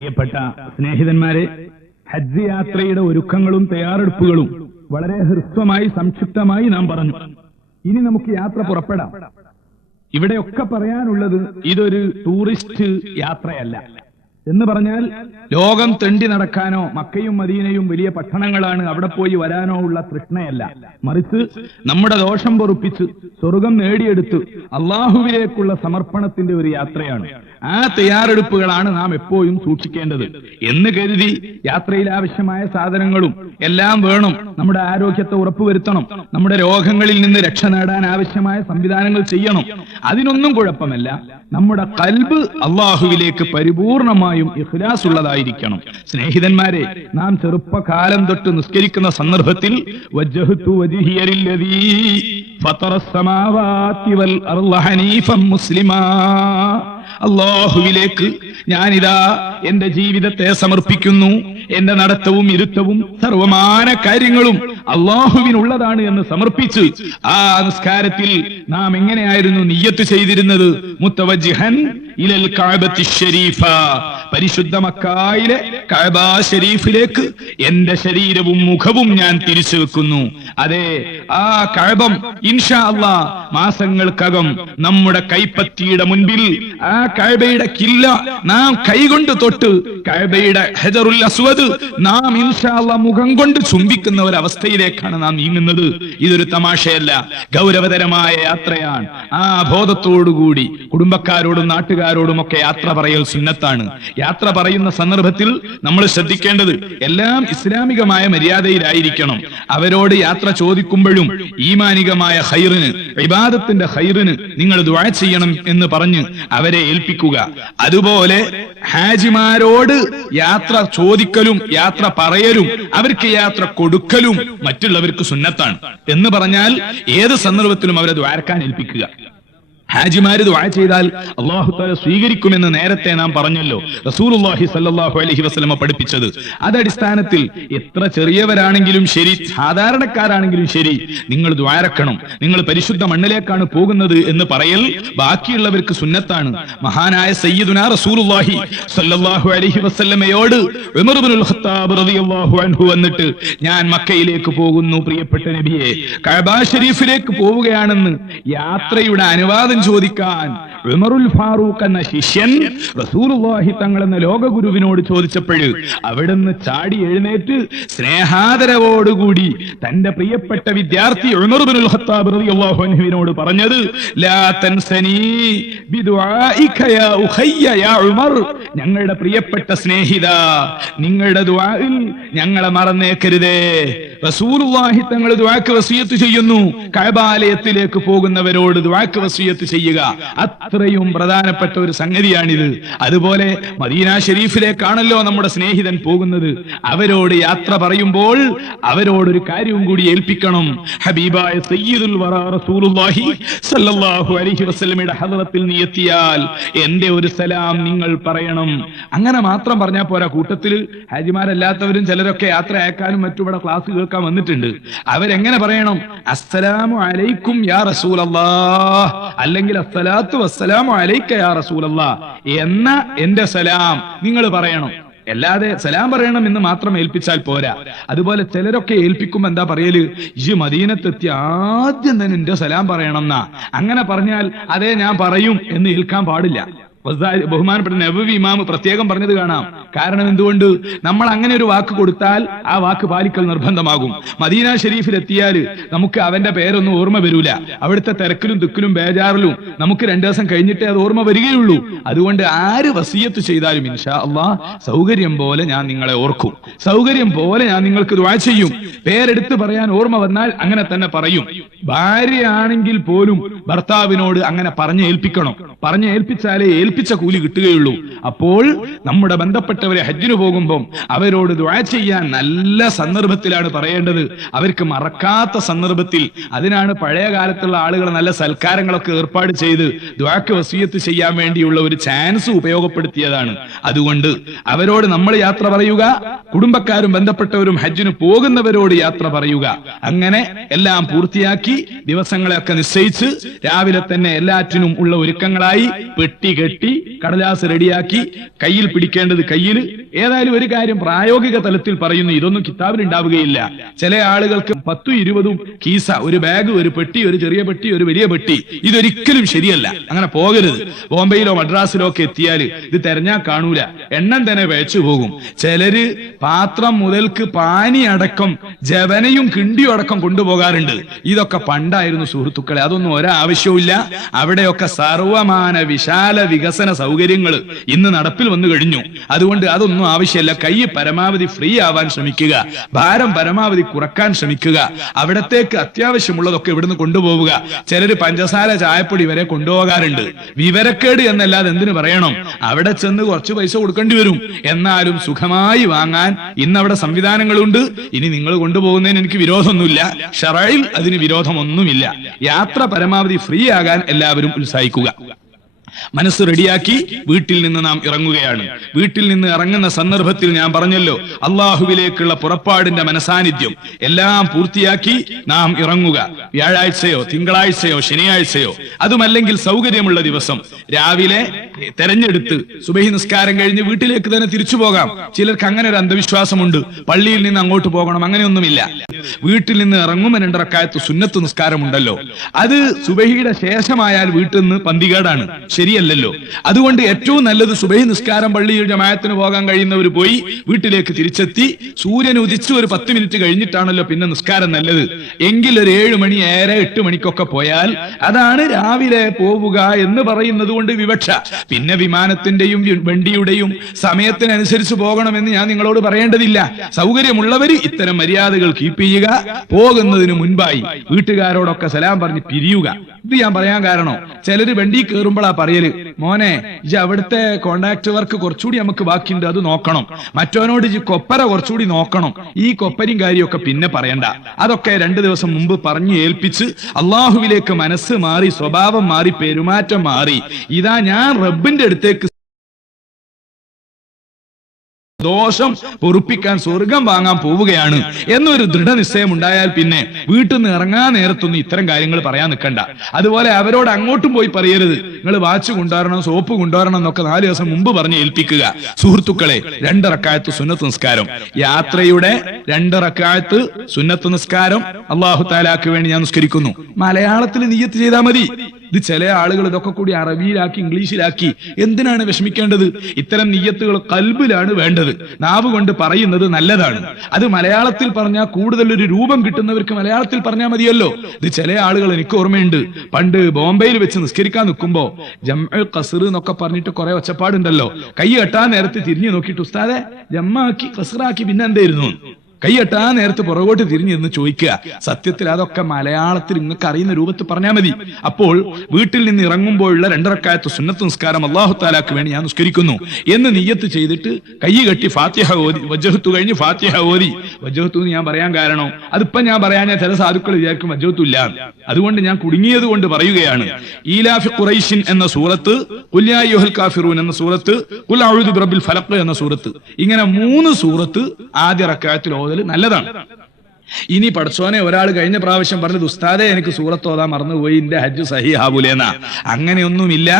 പ്രിയപ്പെട്ട സ്നേഹിതന്മാരെ ഹജ്ജ് യാത്രയുടെ ഒരുക്കങ്ങളും തയ്യാറെടുപ്പുകളും വളരെ ഹൃസ്വമായി സംക്ഷിപ്തമായി നാം പറഞ്ഞു. ഇനി നമുക്ക് യാത്ര പുറപ്പെടാം. ഇവിടെയൊക്കെ പറയാനുള്ളത് ഇതൊരു ടൂറിസ്റ്റ് യാത്രയല്ല. എന്ന് പറഞ്ഞാൽ ലോകം തെണ്ടി നടക്കാനോ മക്കയും മദീനയും വലിയ പട്ടണങ്ങളാണ് അവിടെ പോയി വരാനോ ഉള്ള തൃഷ്ണയല്ല. മറിച്ച് നമ്മുടെ ദോഷം പൊറുപ്പിച്ച് സ്വർഗം നേടിയെടുത്ത് അള്ളാഹുവിലേക്കുള്ള സമർപ്പണത്തിന്റെ ഒരു യാത്രയാണ്. ആ തയ്യാറെടുപ്പുകളാണ് നാം എപ്പോഴും സൂക്ഷിക്കേണ്ടത്. എന്ന് കരുതി യാത്രയിൽ ആവശ്യമായ സാധനങ്ങളും എല്ലാം വേണം. നമ്മുടെ ആരോഗ്യത്തെ ഉറപ്പുവരുത്തണം. നമ്മുടെ രോഗങ്ങളിൽ നിന്ന് രക്ഷ നേടാൻ ആവശ്യമായ സംവിധാനങ്ങൾ ചെയ്യണം. അതിനൊന്നും കുഴപ്പമല്ല. നമ്മുടെ കൽബ് അള്ളാഹുവിലേക്ക് പരിപൂർണമായും ഇഖ്ലാസ് ഉള്ളതായിരിക്കണം സ്നേഹിതന്മാരെ നാം ചെറുപ്പകാലം തൊട്ട് നിസ്കരിക്കുന്ന സന്ദർഭത്തിൽ ഫതറ വജ്ഹിയലില്ലദീ ഫതറസ് ഹനീഫം മുസ്ലിമാ. അള്ളാഹുവിലേക്ക് ഞാനിതാ എന്റെ ജീവിതത്തെ സമർപ്പിക്കുന്നു. എന്റെ നടത്തവും ഇരുത്തവും സർവമാന കാര്യങ്ങളും അള്ളാഹുവിനുള്ളതാണ് എന്ന് സമർപ്പിച്ച് ആ നിസ്കാരത്തിൽ നാം എങ്ങനെയായിരുന്നു നിയ്യത്ത് ചെയ്തിരുന്നത്? മുത്തവജിഹൻ ഇലൽ ഷരീഫ. പരിശുദ്ധ മക്കായിലെ കഅബ ഷരീഫിലേക്ക് എന്റെ ശരീരവും മുഖവും ഞാൻ തിരിച്ചു വെക്കുന്നു. അതെ ആ കഅബം ഇൻഷാ അല്ലാ മാസങ്ങൾക്കകം നമ്മുടെ കൈപ്പത്തിയുടെ മുൻപിൽ ആ കഅബയുടെ കില്ല നാം കൈകൊണ്ട് തൊട്ട് കഅബയുടെ ഹജറുൽ അസ്വദ് നാം ഇൻഷാ അല്ലാ മുഖം കൊണ്ട് ചുംബിക്കുന്ന ഒരു അവസ്ഥയിലേക്കാണ് നാം നീങ്ങുന്നത്. ഇതൊരു തമാശയല്ല. ഗൗരവതരമായ യാത്രയാണ്. ആ ബോധത്തോടുകൂടി കുടുംബക്കാരോടും നാട്ടുകാരോടും ഒക്കെ യാത്ര പറയൽ സുന്നത്താണ്. യാത്ര പറയുന്ന സന്ദർഭത്തിൽ നമ്മൾ ശ്രദ്ധിക്കേണ്ടത് എല്ലാം ഇസ്ലാമികമായ മര്യാദയിലായിരിക്കണം. അവരോട് യാത്ര ചോദിക്കുമ്പോഴും ഈമാനികമായ ഹൈറിന് ഇബാദത്തിന്റെ ഹൈറിന് നിങ്ങൾ ദുആ ചെയ്യണം എന്ന് പറഞ്ഞ് അവരെ ഏൽപ്പിക്കുക. അതുപോലെ ഹാജിമാരോട് യാത്ര ചോദിക്കലും യാത്ര പറയലും അവർക്ക് യാത്ര കൊടുക്കലും മറ്റുള്ളവർക്ക് സുന്നത്താണ്. എന്ന് പറഞ്ഞാൽ ഏത് സന്ദർഭത്തിലും അവരെ ദ്വാരക്കാൻ ഏൽപ്പിക്കുക. ഹാജിമാര് ദുആ ചെയ്താൽ അള്ളാഹു താല സ്വീകരിക്കുമെന്ന് നേരത്തെ നാം പറഞ്ഞല്ലോ. റസൂലുള്ളാഹി സല്ലല്ലാഹു അലൈഹി വസല്ലമ പഠിപ്പിച്ചത്. അതടിസ്ഥാനത്തിൽ എത്ര ചെറിയവരാണെങ്കിലും ശരി സാധാരണക്കാരാണെങ്കിലും ശരി നിങ്ങൾ ദ്വാരക്കണം നിങ്ങൾ പരിശുദ്ധ മണ്ണിലേക്കാണ് പോകുന്നത് എന്ന് പറയൽ ബാക്കിയുള്ളവർക്ക് സുന്നത്താണ്. മഹാനായ സയ്യിദുനാ ഉമർ ഇബ്നുൽ ഖത്താബ് റളിയല്ലാഹു അൻഹു വന്നിട്ട് ഞാൻ മക്കയിലേക്ക് പോകുന്നു പ്രിയപ്പെട്ട നബിയെ കഅബ ഷരീഫിലേക്ക് പോവുകയാണെന്ന് യാത്രയുടെ അനുവാദം ചോദിക്കാൻ ഉമറുൽ ഫാറൂഖ് എന്ന ശിഷ്യൻ റസൂലുള്ളാഹി തങ്ങൾ എന്ന ലോകഗുരുവിനോട് ചോദിച്ചപ്പോൾ അവിടുന്ന് ചാടി എഴുന്നേറ്റ് സ്നേഹാദരവോടുകൂടി തന്റെ പ്രിയപ്പെട്ട വിദ്യാർത്ഥി ഉമർ ഇബ്നുൽ ഖത്താബ് റളിയല്ലാഹു അൻഹുവിനോട് പറഞ്ഞത് ലാ തൻസനി ബിദുആഇക യാ ഉഖയ്യ യാ ഉമർ. ഞങ്ങളുടെ പ്രിയപ്പെട്ട സ്നേഹിത നിങ്ങളുടെ ദുആയിൽ ഞങ്ങളെ മറന്നേക്കരുതേ. റസൂലുള്ളാഹി തങ്ങൾ ദുആക്ക് വസിയത്ത് ചെയ്യുന്നു. കഅബാലയത്തിലേക്ക് പോകുന്നവരോട് ദുആക്ക് വസിയത്ത് ചെയ്യുക. അത്രയും പ്രധാനപ്പെട്ട ഒരു സംഗതിയാണിത്. അതുപോലെ മദീന ഷെരീഫിലേക്കാണല്ലോ നമ്മുടെ സ്നേഹിതൻ പോകുന്നത്. അവരോട് യാത്ര പറയുമ്പോൾ അവരോടൊരു കാര്യവും കൂടി ഏൽപ്പിക്കണം. ഹബീബായ സയ്യിദുൽ റസൂലുള്ളാഹി സല്ലല്ലാഹു അലൈഹി വസല്ലമയുടെ ഹദ്റത്തിൽ നീ എത്തിയാൽ എന്റെ ഒരു സലാം നിങ്ങൾ പറയണം. അങ്ങനെ മാത്രം പറഞ്ഞാൽ പോരാ കൂട്ടത്തിൽ ഹാജിമാരല്ലാത്തവരും ചിലരൊക്കെ യാത്ര അയക്കാനും മറ്റും ക്ലാസ് കേൾക്കാൻ വന്നിട്ടുണ്ട്. അവരെങ്ങനെ പറയണം? അസ്സലാമു അലൈക്കും യാ റസൂലല്ലാ അല്ലെങ്കിൽ അസ്സലാത്തു അലൈക്ക യാ എന്ന എന്റെ സലാം? നിങ്ങൾ പറയണം. അല്ലാതെ സലാം പറയണം എന്ന് മാത്രം ഏൽപ്പിച്ചാൽ പോരാ. അതുപോലെ ചിലരൊക്കെ ഏൽപ്പിക്കുമ്പോ എന്താ പറയൽ? ഈ മദീനത്തെത്തി ആദ്യം തന്നെ എന്റെ സലാം പറയണം എന്നാ. അങ്ങനെ പറഞ്ഞാൽ അതേ ഞാൻ പറയും എന്ന് ഏൽക്കാൻ പാടില്ല. ബഹുമാനപ്പെട്ട നബവി ഇമാമ് പ്രത്യേകം പറഞ്ഞത് കാണാം. കാരണം എന്തുകൊണ്ട്? നമ്മൾ അങ്ങനെ ഒരു വാക്ക് കൊടുത്താൽ ആ വാക്ക് പാലിക്കൽ നിർബന്ധമാകും. മദീന ഷെരീഫിലെത്തിയാൽ നമുക്ക് അവന്റെ പേരൊന്നും ഓർമ്മ വരൂല. അവിടുത്തെ തിരക്കിലും ദുക്കിലും ബേജാറിലും നമുക്ക് രണ്ടു ദിവസം കഴിഞ്ഞിട്ടേ അത് ഓർമ്മ വരികയുള്ളൂ. അതുകൊണ്ട് ആര് വസീയത്ത് ചെയ്താലും ഇൻഷാ അള്ളാ സൗകര്യം പോലെ ഞാൻ നിങ്ങളെ ഓർക്കും. സൗകര്യം പോലെ ഞാൻ നിങ്ങൾക്ക് ദുആ ചെയ്യും. പേരെടുത്ത് പറയാൻ ഓർമ്മ വന്നാൽ അങ്ങനെ തന്നെ പറയും. ഭാര്യയാണെങ്കിൽ പോലും ഭർത്താവിനോട് അങ്ങനെ പറഞ്ഞ് ഏൽപ്പിക്കണം പറഞ്ഞ് ഏൽപ്പിച്ചാലേ ഏൽപ്പിച്ച കൂലി കിട്ടുകയുള്ളൂ. അപ്പോൾ നമ്മുടെ ബന്ധപ്പെട്ടവരെ ഹജ്ജിന് പോകുമ്പോൾ അവരോട് ദുആ ചെയ്യാൻ നല്ല സന്ദർഭത്തിലാണ് പറയേണ്ടത്. അവർക്ക് മറക്കാത്ത സന്ദർഭത്തിൽ അതിനാണ് പഴയ കാലത്തുള്ള ആളുകൾ നല്ല സൽക്കാരങ്ങളൊക്കെ ഏർപ്പാട് ചെയ്ത് ദ്വാക്ക് വസീയത്ത് ചെയ്യാൻ വേണ്ടിയുള്ള ഒരു ചാൻസ് ഉപയോഗപ്പെടുത്തിയതാണ്. അതുകൊണ്ട് അവരോട് നമ്മൾ യാത്ര പറയുക കുടുംബക്കാരും ബന്ധപ്പെട്ടവരും ഹജ്ജിന് പോകുന്നവരോട് യാത്ര പറയുക. അങ്ങനെ എല്ലാം പൂർത്തിയാക്കി ദിവസങ്ങളെയൊക്കെ നിശ്ചയിച്ച് രാവിലെ തന്നെ എല്ലാറ്റിനും ഉള്ള ഒരുക്കങ്ങളായി പെട്ടി കെട്ടി കെട്ടി കടലാസ് റെഡിയാക്കി കയ്യിൽ പിടിക്കേണ്ടത് കയ്യിൽ ഏതായാലും ഒരു കാര്യം പ്രായോഗിക തലത്തിൽ പറയുന്നു ഇതൊന്നും കിതാബിൽ ഉണ്ടാവുകയില്ല. ചില ആളുകൾക്ക് പത്തും ഇരുപതും കീസ ഒരു ബാഗ് ഒരു പെട്ടി ഒരു ചെറിയ പെട്ടി ഒരു വലിയ പെട്ടി ഇതൊരിക്കലും ശരിയല്ല. അങ്ങനെ പോകരുത്. ബോംബെയിലോ മദ്രാസിലോ ഒക്കെ എത്തിയാൽ ഇത് തെരഞ്ഞാൽ കാണൂല. എണ്ണം തന്നെ വേച്ചു പോകും. ചിലര് പാത്രം മുതൽക്ക് പാനി അടക്കം ജവനയും കിണ്ടിയും അടക്കം കൊണ്ടുപോകാറുണ്ട്. ഇതൊക്കെ പണ്ടായിരുന്നു സുഹൃത്തുക്കളെ അതൊന്നും ഒരാവശ്യവും ഇല്ല അവിടെയൊക്കെ സർവമാന വിശാല വികസന സൗകര്യങ്ങൾ ഇന്ന് നടപ്പിൽ വന്നു കഴിഞ്ഞു. അതുകൊണ്ട് അതൊന്നും ആവശ്യമല്ല കൈ പരമാവധി ഫ്രീ ആവാൻ ശ്രമിക്കുക. ഭാരം പരമാവധി കുറയ്ക്കാൻ ശ്രമിക്കുക. അവിടത്തേക്ക് അത്യാവശ്യമുള്ളതൊക്കെ ഇവിടുന്ന് കൊണ്ടുപോവുക. ചിലർ പഞ്ചസാര ചായപ്പൊടി വരെ കൊണ്ടുപോകാറുണ്ട്. വിവരക്കേട് എന്നല്ലാതെ എന്തിനു പറയണം? അവിടെ ചെന്ന് കുറച്ച് പൈസ കൊടുക്കേണ്ടി വരും. എന്നാലും സുഖമായി വാങ്ങാൻ ഇന്ന് അവിടെ സംവിധാനങ്ങളുണ്ട്. ഇനി നിങ്ങൾ കൊണ്ടുപോകുന്നതിന് എനിക്ക് വിരോധമൊന്നുമില്ല. ഷറയിൽ അതിന് വിരോധമൊന്നുമില്ല. യാത്ര പരമാവധി ഫ്രീ ആകാൻ എല്ലാവരും ഉത്സാഹിക്കുക. മനസ്സ് റെഡിയാക്കി വീട്ടിൽ നിന്ന് നാം ഇറങ്ങുകയാണ്. വീട്ടിൽ നിന്ന് ഇറങ്ങുന്ന സന്ദർഭത്തിൽ ഞാൻ പറഞ്ഞല്ലോ അള്ളാഹുവിലേക്കുള്ള പുറപ്പാടിന്റെ മനസാന്നിധ്യം എല്ലാം പൂർത്തിയാക്കി നാം ഇറങ്ങുക. വ്യാഴാഴ്ചയോ തിങ്കളാഴ്ചയോ ശനിയാഴ്ചയോ അതുമല്ലെങ്കിൽ സൗകര്യമുള്ള ദിവസം. രാവിലെ തെരഞ്ഞെടുത്ത് സുബഹി നിസ്കാരം കഴിഞ്ഞ് വീട്ടിലേക്ക് തന്നെ തിരിച്ചു പോകാം. ചിലർക്ക് അങ്ങനെ ഒരു അന്ധവിശ്വാസമുണ്ട്. പള്ളിയിൽ നിന്ന് അങ്ങോട്ട് പോകണം അങ്ങനെയൊന്നുമില്ല. വീട്ടിൽ നിന്ന് ഇറങ്ങും രണ്ടറക്കാലത്ത് സുന്നത്ത് നിസ്കാരമുണ്ടല്ലോ. അത് സുബഹിയുടെ ശേഷമായാൽ വീട്ടിൽ നിന്ന് പന്തികേടാണ്. ശരിയല്ലല്ലോ. അതുകൊണ്ട് ഏറ്റവും നല്ലത് സുബൈ നിസ്കാരം പള്ളിയിൽ ജമായത്തിന് പോകാൻ കഴിയുന്നവർ പോയി വീട്ടിലേക്ക് തിരിച്ചെത്തി. സൂര്യൻ ഉദിച്ചു ഒരു പത്ത് മിനിറ്റ് കഴിഞ്ഞിട്ടാണല്ലോ പിന്നെ നിസ്കാരം നല്ലത്. എങ്കിൽ ഒരു ഏഴ് മണി ഏറെ എട്ട് മണിക്കൊക്കെ പോയാൽ അതാണ് രാവിലെ പോവുക എന്ന് പറയുന്നത് കൊണ്ട് വിവക്ഷ. പിന്നെ വിമാനത്തിന്റെയും വണ്ടിയുടെയും സമയത്തിനനുസരിച്ച് പോകണമെന്ന് ഞാൻ നിങ്ങളോട് പറയേണ്ടതില്ല. സൗകര്യമുള്ളവർ ഇത്തരം മര്യാദകൾ കീപ്പ് ചെയ്യുക. പോകുന്നതിന് മുൻപായി വീട്ടുകാരോടൊക്കെ സലാം പറഞ്ഞ് പിരിയുക. ഇത് ഞാൻ പറയാൻ കാരണം. ചിലര് വണ്ടി കയറുമ്പോഴാ പറയൽ മോനെ ഇജ് അവിടുത്തെ കോണ്ടാക്ട് വർക്ക് കുറച്ചുകൂടി നമുക്ക് ബാക്കിയുണ്ട് അത് നോക്കണം. മറ്റവനോട് ഇജ് കൊപ്പര കുറച്ചുകൂടി നോക്കണം. ഈ കൊപ്പരും കാര്യമൊക്കെ പിന്നെ പറയണ്ട. അതൊക്കെ രണ്ടു ദിവസം മുമ്പ് പറഞ്ഞു ഏൽപ്പിച്ച് അള്ളാഹുവിലേക്ക് മനസ്സ് മാറി സ്വഭാവം മാറി പെരുമാറ്റം മാറി. ഇതാ ഞാൻ റബ്ബിന്റെ അടുത്തേക്ക് ദോഷം പൊറുപ്പിക്കാൻ സ്വർഗം വാങ്ങാൻ പോവുകയാണ് എന്നൊരു ദൃഢനിശ്ചയം ഉണ്ടായാൽ പിന്നെ വീട്ടിൽ നിന്ന് ഇറങ്ങാൻ നേരത്തൊന്നും ഇത്തരം കാര്യങ്ങൾ പറയാൻ നിൽക്കണ്ട. അതുപോലെ അവരോട് അങ്ങോട്ടും പോയി പറയരുത്. നിങ്ങൾ വാച്ച് കൊണ്ടുവരണം സോപ്പ് കൊണ്ടുവരണം എന്നൊക്കെ നാല് ദിവസം മുമ്പ് പറഞ്ഞ് ഏൽപ്പിക്കുക. സുഹൃത്തുക്കളെ രണ്ടിറക്കായത്ത് സുന്നത്ത് നിസ്കാരം. യാത്രയുടെ രണ്ടിറക്കായത്ത് സുന്നത്ത് നിസ്കാരം അള്ളാഹു താലാക്ക് വേണ്ടി ഞാൻ നിസ്കരിക്കുന്നു. മലയാളത്തിൽ നീയത്ത് ചെയ്താൽ മതി. ഇത് ചില ആളുകൾ ഇതൊക്കെ കൂടി അറബിയിലാക്കി ഇംഗ്ലീഷിലാക്കി. എന്തിനാണ് വിഷമിക്കേണ്ടത്? ഇത്തരം നീയത്തുകൾ കൽബിലാണ് വേണ്ടത്. നാവ് കൊണ്ട് പറയുന്നത് നല്ലതാണ്. അത് മലയാളത്തിൽ പറഞ്ഞാൽ കൂടുതൽ ഒരു രൂപം കിട്ടുന്നവർക്ക് മലയാളത്തിൽ പറഞ്ഞാൽ മതിയല്ലോ. ഇത് ചില ആളുകൾ എനിക്ക് ഓർമ്മയുണ്ട്. പണ്ട് ബോംബെയിൽ വെച്ച് നിസ്കരിക്കാൻ നിൽക്കുമ്പോ ജമ്മ കസർ എന്നൊക്കെ പറഞ്ഞിട്ട് കുറെ ഒച്ചപ്പാടുണ്ടല്ലോ. കൈ കെട്ടാൻ നേരത്തെ തിരിഞ്ഞു നോക്കിയിട്ട് ഉസ്താദെ ജമ്മാക്കി കസറാക്കി പിന്നെ എന്തായിരുന്നു കൈയെട്ടാ നേരത്തെ പുറകോട്ട് തിരിഞ്ഞു നിന്ന് ചോദിക്കുക. സത്യത്തിൽ അതൊക്കെ മലയാളത്തിൽ നിങ്ങൾക്ക് അറിയുന്ന രൂപത്തിൽ പറഞ്ഞാൽ മതി. അപ്പോൾ വീട്ടിൽ നിന്ന് ഇറങ്ങുമ്പോഴുള്ള രണ്ടരക്കാലത്ത് സുന്നത്ത് നിസ്കാരം അള്ളാഹു താലാക്ക് വേണ്ടി ഞാൻ നിസ്കരിക്കുന്നു. എന്ന് നീയത്ത് ചെയ്തിട്ട് കൈ കെട്ടി ഫാത്തിഹ ഓതി വജഹത്ത് കഴിഞ്ഞ് ഫാത്തിഹ ഓതി. വജഹത്തു എന്ന് ഞാൻ പറയാൻ കാരണം അതിപ്പോ ഞാൻ പറയാനേ ചില സാധുക്കൾ വിചാരിക്കും വജഹത്തു ഇല്ല. അതുകൊണ്ട് ഞാൻ കുടുങ്ങിയത് കൊണ്ട് പറയുകയാണ്. ഈലാഫി ഖുറൈഷിൻ എന്ന സൂറത്ത് കുല്യായുഹൽ കാഫിറൂൻ എന്ന സൂറത്ത് കുൽ അഴുദ് ബിറബ്ബിൽ ഫലഖ് എന്ന സൂറത്ത്. ഇങ്ങനെ മൂന്ന് സൂറത്ത് ആദ്യ റക്കായത്തിൽ ഓതൽ നല്ലതാണ്. ഇനി പഠിച്ചോനെ ഒരാൾ കഴിഞ്ഞ പ്രാവശ്യം പറഞ്ഞത് ഉസ്താദെ എനിക്ക് സൂറത്തോതാ മറന്നുപോയി എന്റെ ഹജ്ജ് സഹി ആവൂലേന്നാ അങ്ങനെയൊന്നുമില്ല.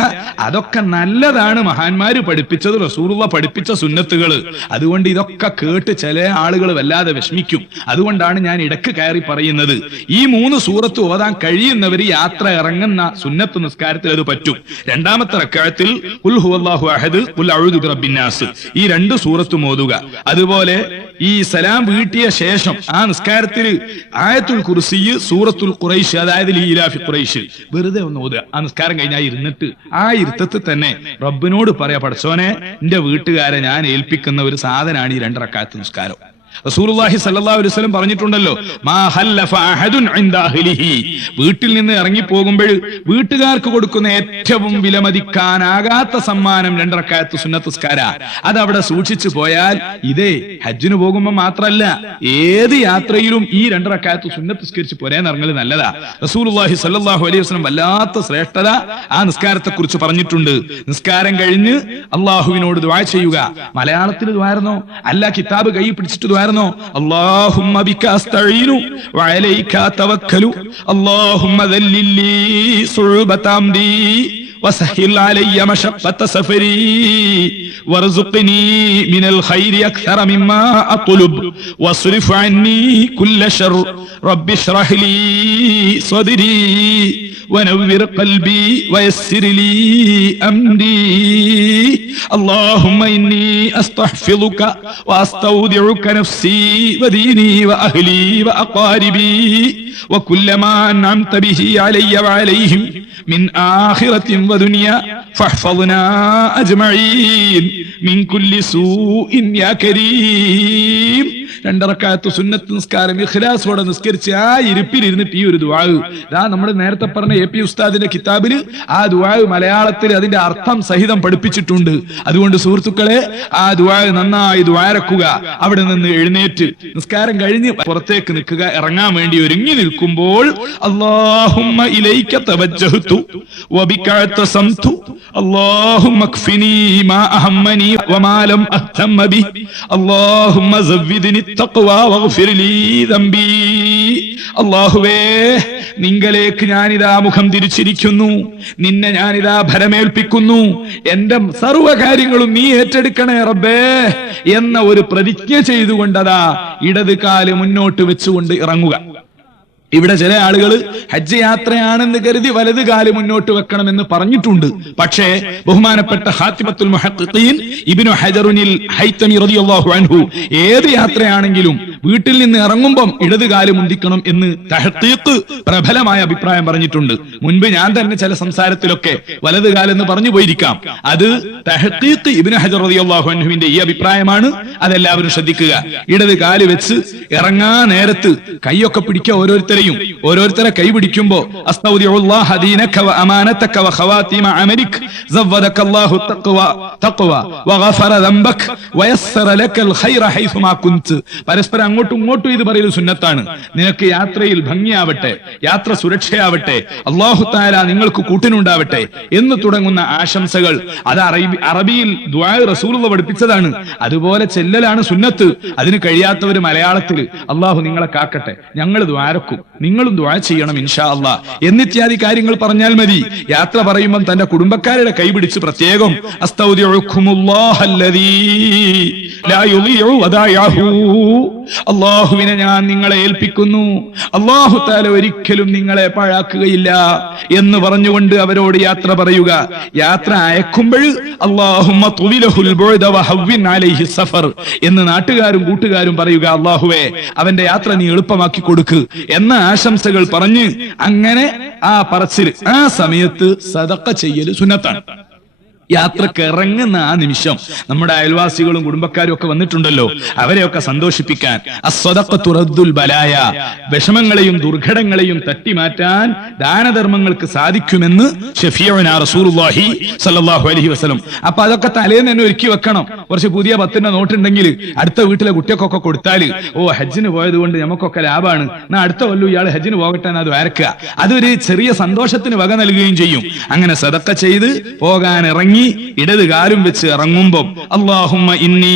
അതൊക്കെ നല്ലതാണ്. മഹാന്മാര് പഠിപ്പിച്ചത് റസൂറുള്ള പഠിപ്പിച്ച സുന്നത്തുകൾ അതുകൊണ്ട് ഇതൊക്കെ കേട്ട് ചില ആളുകൾ വല്ലാതെ വിഷമിക്കും. അതുകൊണ്ടാണ് ഞാൻ ഇടയ്ക്ക് കയറി പറയുന്നത് ഈ മൂന്ന് സൂറത്ത് ഓതാൻ കഴിയുന്നവർ യാത്ര ഇറങ്ങുന്ന സുന്നത്ത് നിസ്കാരത്തിൽ അത് പറ്റും. രണ്ടാമത്തെ റക്കായത്തിൽ ഉൽ ഹുവല്ലാഹു അഹദ് ഉൽ അഴുദു റബ്ബിന്നാസ് ഈ രണ്ട് സൂറത്തും ഓതുക. അതുപോലെ ഈ സലാം വീട്ടിയ ശേഷം ആ നിസ്കാരത്തിൽ ആയത്തുൽ കുർസി സൂറത്തുൽ ഖുറൈഷ് അതായത് ലീലാഫി ഖുറൈഷ് വെറുതെ ഒന്ന് ഓതുക. ആ നിസ്കാരം കഴിഞ്ഞാൽ ഇരുന്നിട്ട് ആ ഇരുത്തത്തിൽ തന്നെ റബ്ബിനോട് പറയാ പഠിച്ചോനെ എന്റെ വീട്ടുകാരെ ഞാൻ ഏൽപ്പിക്കുന്ന ഒരു സാധനമാണ് ഈ രണ്ടറക്കാലത്ത് നിസ്കാരം. റസൂലുള്ളാഹി സല്ലല്ലാഹു അലൈഹി വസല്ലം പറഞ്ഞിട്ടുണ്ടല്ലോ മാ ഹല്ലഫ അഹദുൻ ഇൻദാഹിലിഹി വീട്ടിൽ നിന്ന് ഇറങ്ങി പോകുമ്പോൾ വീട്ടുകാർക്ക് കൊടുക്കുന്ന ഏറ്റവും വിലമതിക്കാനാകാത്ത സമ്മാനം രണ്ടറക്കായത്ത് സുന്നത്തുസ്കാര. അത് അവിടെ സൂക്ഷിച്ചു പോയാൽ ഇതേ ഹജ്ജിന് പോകുമ്പോൾ മാത്രമല്ല ഏത് യാത്രയിലും ഈ രണ്ടറക്കായത്ത് സുന്നത്തുസ്കരിച്ച് പോരേന്ന് ഇറങ്ങൽ നല്ലതാ. റസൂലുള്ളാഹി സല്ലല്ലാഹു അലൈഹി വസല്ലം വല്ലാത്ത ശ്രേഷ്ഠത ആ നിസ്കാരത്തെക്കുറിച്ച് പറഞ്ഞിട്ടുണ്ട്. നിസ്കാരം കഴിഞ്ഞ് അള്ളാഹുവിനോട് ദ്വാ ചെയ്യുക. മലയാളത്തിൽ ദ്വാരുന്നോ അല്ല കിതാബ് കൈ പിടിച്ചിട്ട് ദ്വാരുന്നോ അള്ളാഹുമ്മ വഅലൈക തവക്കലു. അല്ലാഹുമ്മ ദല്ലില്ലി സുഉബത അംരി. وسهل علي مشقة سفري وارزقني من الخير أكثر مما أطلب واصرف عني كل شر. رب اشرح لي صدري ونور قلبي ويسر لي أمري. اللهم إني أستحفظك وأستودعك نفسي وديني وأهلي وأقاربي وكل ما أنعمت به علي وعليهم من آخرة ودنيا فاحفظنا أجمعين من كل سوء يا كريم രണ്ടറക്കാത്ത് സുന്നത്ത് നിസ്കാരം ഇഖ്ലാസോടെ നിസ്കരിച്ച് ആ ഇരിപ്പിലിരുന്നിട്ട് ഈ ഒരു ദുആവ് ഇതാ നമ്മൾ നേരത്തെ പറഞ്ഞ എ പി ഉസ്താദിന്റെ കിതാബിൽ ആ ദുആവ് മലയാളത്തിൽ അതിന്റെ അർത്ഥം സഹിതം പഠിപ്പിച്ചിട്ടുണ്ട് അതുകൊണ്ട് സുഹൃത്തുക്കളെ ആ ദുആവ് നന്നായി ദ്വാരക്കുക അവിടെ നിന്ന് എഴുന്നേറ്റ് നിസ്കാരം കഴിഞ്ഞ് പുറത്തേക്ക് നിൽക്കുക ഇറങ്ങാൻ വേണ്ടി ഒരുങ്ങി നിൽക്കുമ്പോൾ അള്ളാഹുമ്മ ഇലൈക തവജ്ജഹ്തു വബിക തസംതു اللهم اكفني ما أهمني وما لم أهتم به اللهم زودني التقوى واغفر لي ذنبي അള്ളാഹുവേ നിങ്കലേക്ക് ഞാനിതാ മുഖം തിരിച്ചിരിക്കുന്നു നിന്നെ ഞാനിതാ ഭരമേൽപ്പിക്കുന്നു എന്റെ സർവ്വകാര്യങ്ങളും നീ ഏറ്റെടുക്കണേ റബ്ബേ എന്ന ഒരു പ്രതിജ്ഞ ചെയ്തുകൊണ്ടതാ ഇടത് കാല് മുന്നോട്ട് വെച്ചുകൊണ്ട് ഇറങ്ങുക ഇവിടെ ചില ആളുകൾ ഹജ്ജ് യാത്രയാണെന്ന് കരുതി വലത് കാൽ മുന്നോട്ട് വെക്കണമെന്ന് പറഞ്ഞിട്ടുണ്ട്. പക്ഷേ ബഹുമാനപ്പെട്ട ഹാത്തിമത്തുൽ ഇബിനു ഹജറുനിൽ ഹൈത്തമി അൻഹു ഏത് യാത്രയാണെങ്കിലും വീട്ടിൽ നിന്ന് ഇറങ്ങുമ്പം ഇടത് കാൽ മുന്തിക്കണം എന്ന് തഹത്തീക്ക് പ്രബലമായ അഭിപ്രായം പറഞ്ഞിട്ടുണ്ട്. മുൻപ് ഞാൻ തന്നെ ചില സംസാരത്തിലൊക്കെ വലത് കാലെന്ന് പറഞ്ഞു പോയിരിക്കാം. അത് തഹത്തീക്ക് ഇബ്നു ഹജർ റളിയല്ലാഹു അൻഹുവിന്റെ ഈ അഭിപ്രായമാണ്. അതെല്ലാവരും ശ്രദ്ധിക്കുക. ഇടത് കാൽ വെച്ച് ഇറങ്ങാ നേരത്ത് കൈയൊക്കെ പിടിക്കുക ഓരോരുത്തരെയും. ഓരോരുത്തരെ കൈ പിടിക്കുമ്പോ പരസ്പരം അങ്ങോട്ടും ഇങ്ങോട്ടും ഇത് പറയൽ സുന്നത്താണ്. നിനക്ക് യാത്രയിൽ ഭംഗിയാവട്ടെ യാത്ര സുരക്ഷയാവട്ടെ അള്ളാഹു താല നിങ്ങൾക്ക് കൂട്ടിനുണ്ടാവട്ടെ എന്ന് തുടങ്ങുന്ന ആശംസകൾ. അത് അറബി അറബിയിൽ ദ്വാ റസൂലുള്ള പഠിപ്പിച്ചതാണ്. അതുപോലെ ചെല്ലലാണ് സുന്നത്ത്. അതിന് കഴിയാത്തവര് മലയാളത്തിൽ അള്ളാഹു നിങ്ങളെ കാക്കട്ടെ ഞങ്ങൾ ദ്വാരക്കും നിങ്ങളും ദ്വാര ചെയ്യണം ഇൻഷാ അള്ളാ. എന്നിത്യാദി കാര്യങ്ങൾ പറഞ്ഞാൽ മതി. യാത്ര പറയുമ്പം തന്റെ കുടുംബക്കാരുടെ കൈപിടിച്ച് പ്രത്യേകം അള്ളാഹുവിനെ ഞാൻ നിങ്ങളെ ഏൽപ്പിക്കുന്നു. അള്ളാഹു താല ഒരിക്കലും നിങ്ങളെ പാഴാക്കുകയില്ല എന്ന് പറഞ്ഞുകൊണ്ട് അവരോട് യാത്ര പറയുക. യാത്ര അയക്കുമ്പോൾ സഫർ എന്ന് നാട്ടുകാരും കൂട്ടുകാരും പറയുക അള്ളാഹുവേ അവന്റെ യാത്ര നീ എളുപ്പമാക്കി കൊടുക്ക് എന്ന ആശംസകൾ പറഞ്ഞ് അങ്ങനെ ആ പറച്ചിൽ ആ സമയത്ത് സതക്ക ചെയ്യൽ സുന്നത്താണ്. യാത്രയ്ക്ക് ഇറങ്ങുന്ന ആ നിമിഷം നമ്മുടെ അയൽവാസികളും കുടുംബക്കാരും ഒക്കെ വന്നിട്ടുണ്ടല്ലോ. അവരെയൊക്കെ സന്തോഷിപ്പിക്കാൻ. അസ്വതപ്പ റദ്ദുൽ ബലായ. വിഷമങ്ങളെയും ദുർഘടങ്ങളെയും തട്ടിമാറ്റാൻ ദാനധർമ്മങ്ങൾക്ക് സാധിക്കുമെന്ന് റസൂലുള്ളാഹി സല്ലല്ലാഹു അലൈഹി വസല്ലം. അപ്പൊ അതൊക്കെ തലേന്ന് തന്നെ ഒരുക്കി വെക്കണം. കുറച്ച് പുതിയ പത്തിന്റെ നോട്ടുണ്ടെങ്കിൽ അടുത്ത വീട്ടിലെ കുട്ടിയൊക്കെ കൊടുത്താൽ ഓ ഹജ്ജിന് പോയത് കൊണ്ട് നമുക്കൊക്കെ ലാഭമാണ് എന്നാ അടുത്ത കൊല്ലം ഇയാൾ ഹജ്ജിന് പോകട്ടെ അത് വരക്കുക അതൊരു ചെറിയ സന്തോഷത്തിന് വക നൽകുകയും ചെയ്യും. അങ്ങനെ സതക്ക ചെയ്ത് പോകാൻ ഇറങ്ങി ഇടത് കാലും വെച്ച് ഇറങ്ങുമ്പം ഇന്നി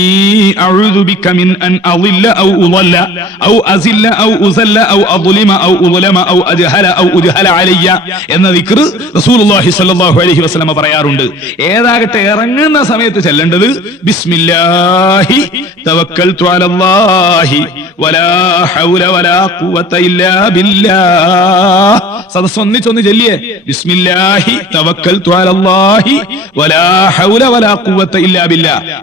മിൻ ഔ ഔ ഉസല്ല ഔ ഔ ഔ ഔ അലയ്യ എന്ന റസൂലുള്ളാഹി അലൈഹി പറയാറുണ്ട്. ഏതാകട്ടെ ഇറങ്ങുന്ന സമയത്ത് ചെല്ലേണ്ടത് ബിസ്മില്ലാഹി തവക്കൽതു അലല്ലാഹി വലാ ഹൗല വലാ ഖുവത ഇല്ലാ സദസ് ഒന്നിച്ചൊന്ന് ചെല്ലിയേ ബിസ്മില്ലാഹി തവക്കൽതു അലല്ലാഹി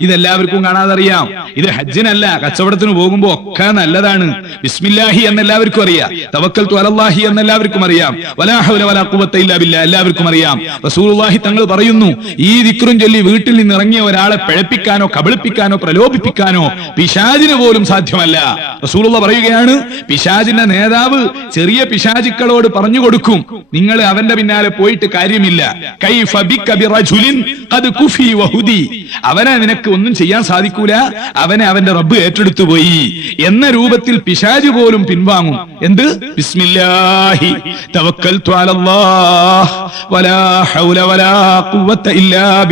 ഇതെല്ലാവർക്കും കാണാതറിയാം. ഇത് ഹജ്ജിനല്ല കച്ചവടത്തിന് പോകുമ്പോ ഒക്കെ നല്ലതാണ്. ബിസ്മില്ലാഹി എന്ന് എല്ലാവർക്കും അറിയാം. തവക്കൽതു അലല്ലാഹി എന്ന് എല്ലാവർക്കും അറിയാം. വലാ ഹൗല വലാ ഖുവത ഇല്ലാ ബില്ലാ എല്ലാവർക്കും അറിയാം. റസൂലുള്ളാഹി തങ്ങൾ പറയുന്നു ഈ ദിക്റും ചൊല്ലി വീട്ടിൽ നിന്ന് ഇറങ്ങിയ ഒരാളെ പിഴപ്പിക്കാനോ കബളിപ്പിക്കാനോ പ്രലോഭിപ്പിക്കാനോ പിശാജിന് പോലും സാധ്യമല്ല. റസൂലുള്ള പറയുകയാണ് പിശാജിന്റെ നേതാവ് ചെറിയ പിശാചിക്കളോട് പറഞ്ഞു കൊടുക്കും. നിങ്ങൾ അവന്റെ പിന്നാലെ പോയിട്ട് കാര്യമില്ല. കൈഫ ബിക ബിറജുലിൻ ഖദ് കുഫി വഹുദി അവനെ നിനക്ക് ഒന്നും ചെയ്യാൻ സാധിക്കൂല. അവനെ അവന്റെ റബ്ബ് ഏറ്റെടുത്തു പോയി. എന്ന രൂപത്തിൽ പിശാജ് പോലും പിൻവാങ്ങും. എന്ത്? ബിസ്മില്ലാഹി. തവക്കൽതു അലല്ലാഹ്. വലാ ഹൗല വലാ ഖുവത ഇല്ലാ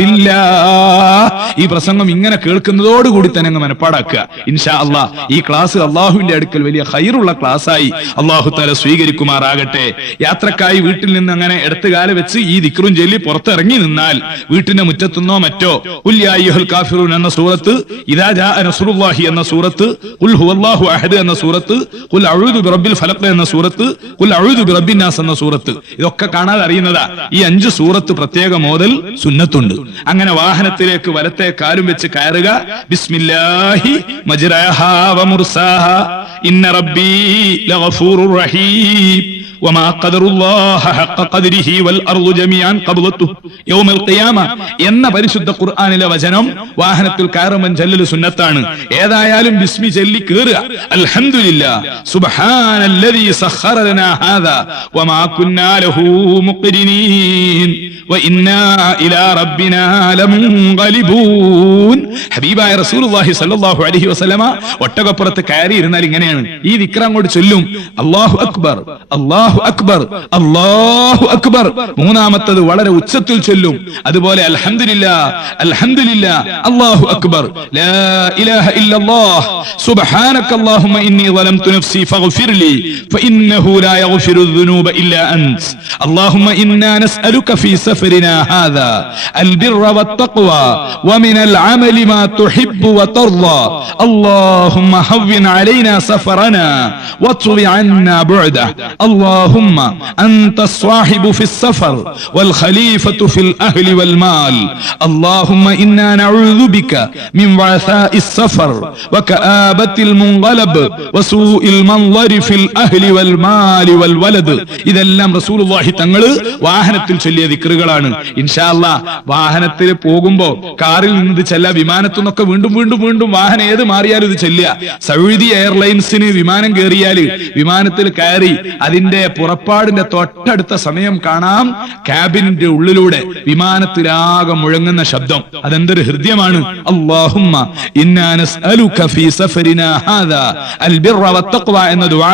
ഈ പ്രസംഗം ഇങ്ങനെ കേൾക്കുന്നതോടുകൂടി തന്നെ അങ്ങ് മനപ്പാടാക്കുക. ഇൻഷാ അല്ലാ ഈ ക്ലാസ് അള്ളാഹുവിന്റെ അടുക്കൽ വലിയ ഹൈറുള്ള ക്ലാസ്സായി അള്ളാഹു താല സ്വീകരിക്കുമാറാകട്ടെ. യാത്രക്കായി വീട്ടിൽ നിന്ന് അങ്ങനെ എടുത്തുകാല വെച്ച് ഈ ദിക്റും ചൊല്ലി പുറത്തിറങ്ങി നിന്നാൽ വീട്ടിന്റെ മുറ്റത്തുനിന്നോ മറ്റോ ഉല്യാഹുൽ കാഫിറൂൻ എന്ന സൂറത്ത് ഇദാ ജാ എന്ന സൂറത്ത് ഉൽ ഹുവല്ലാഹു അഹദ് എന്ന സൂറത്ത് ഉൽ അഊദു ബിറബിൽ ഫലഖ് എന്ന സൂറത്ത് ഉൽ അഊദു ബിറബിന്നാസ് നാസ് എന്ന സൂറത്ത്. ഇതൊക്കെ കാണാതെ അറിയുന്നതാ ഈ അഞ്ച് സൂറത്ത് പ്രത്യേക മോതൽ സുന്നത്തുണ്ട്. അങ്ങനെ വാഹനത്തിലേക്ക് വലത്തെ കാലും വെച്ച് കയറുക ബിസ്മില്ലാഹി മജ്റഹാ വമുർസാഹാ ഇന്ന റബ്ബി ലഗഫൂറുർ റഹീം وما قدر الله حق قدره والارض جميعا قبضته يوم القيامه എന്ന പരിശുദ്ധ ഖുർആനിലെ വചനം വാഹനത്തിൽ കയറുമൻ ചൊല്ലൽ സുന്നത്താണ് ഏതായാലും ബിസ്മി ചൊല്ലി കേറുക അൽഹംദുലില്ലാ സുബ്ഹാനല്ലദീ സഖറ ലനാ ഹാദാ വമാ കുന്നാ ലഹു മുഖ്രിനീൻ വഇന്നാ ഇലാ റബ്ബിനാ ലമുൻഖലിബൂൻ ഹബീബായ റസൂലുള്ളാഹി സ്വല്ലല്ലാഹു അലൈഹി വസല്ലമ ഒട്ടകപ്പുറത്ത് കയറി ഇരുന്നാൽ ഇങ്ങനെയാണ് ഈ ദിക്ർ അങ്ങോട്ട് ചൊല്ലും അല്ലാഹു അക്ബർ അല്ലാഹു അക്ബർ അല്ലാഹു അക്ബർ മൂന്നാമത്തത് വളരെ ഉച്ചത്തിൽ ചൊല്ലും അതുപോലെ അൽഹംദുലില്ലാ അൽഹംദുലില്ലാ അല്ലാഹു അക്ബർ ലാ ഇലാഹ ഇല്ലല്ലാഹ് സുബ്ഹാനക അല്ലാഹുമ്മ ഇന്നി ظلمت نفسي فاغفر لي فإنه لا يغفر الذنوب إلا أنت اللهم إنا نسألك في سفرنا هذا البر والتقوى ومن العمل ما تحب وترضى اللهم هون علينا سفرنا واطوي عنا بعده اللهم أنت الصاحب في السفر والخليفة في الأهل والمال اللهم إنا نعوذ بك من وعثاء السفر وكآبة المنقلب وسوء المنظر في الأهل والمال والولد ഇതെല്ലാം റസൂലുള്ളാഹി തങ്ങള് വാഹനത്തിൽ ചൊല്ലിയ ദിക്റുകളാണ് ഇൻഷാല്ല വാഹനത്തിൽ പോകുമ്പോ കാറിൽ നിന്ന് ഇത് ചെല്ല വിമാനത്തു നിന്നൊക്കെ വീണ്ടും വീണ്ടും വീണ്ടും വാഹനം ഏത് മാറിയാലും ഇത് ചെല്ലുക സൗദി എയർലൈൻസിന് വിമാനം കയറിയാൽ വിമാനത്തിൽ കയറി അതിന്റെ പുറപ്പാടിന്റെ തൊട്ടടുത്ത സമയം കാണാം ക്യാബിനിന്റെ ഉള്ളിലൂടെ വിമാനത്തിലാകെ മുഴങ്ങുന്ന ശബ്ദം. അതെന്തൊരു ഹൃദ്യമാണ്. എന്ന ദുആ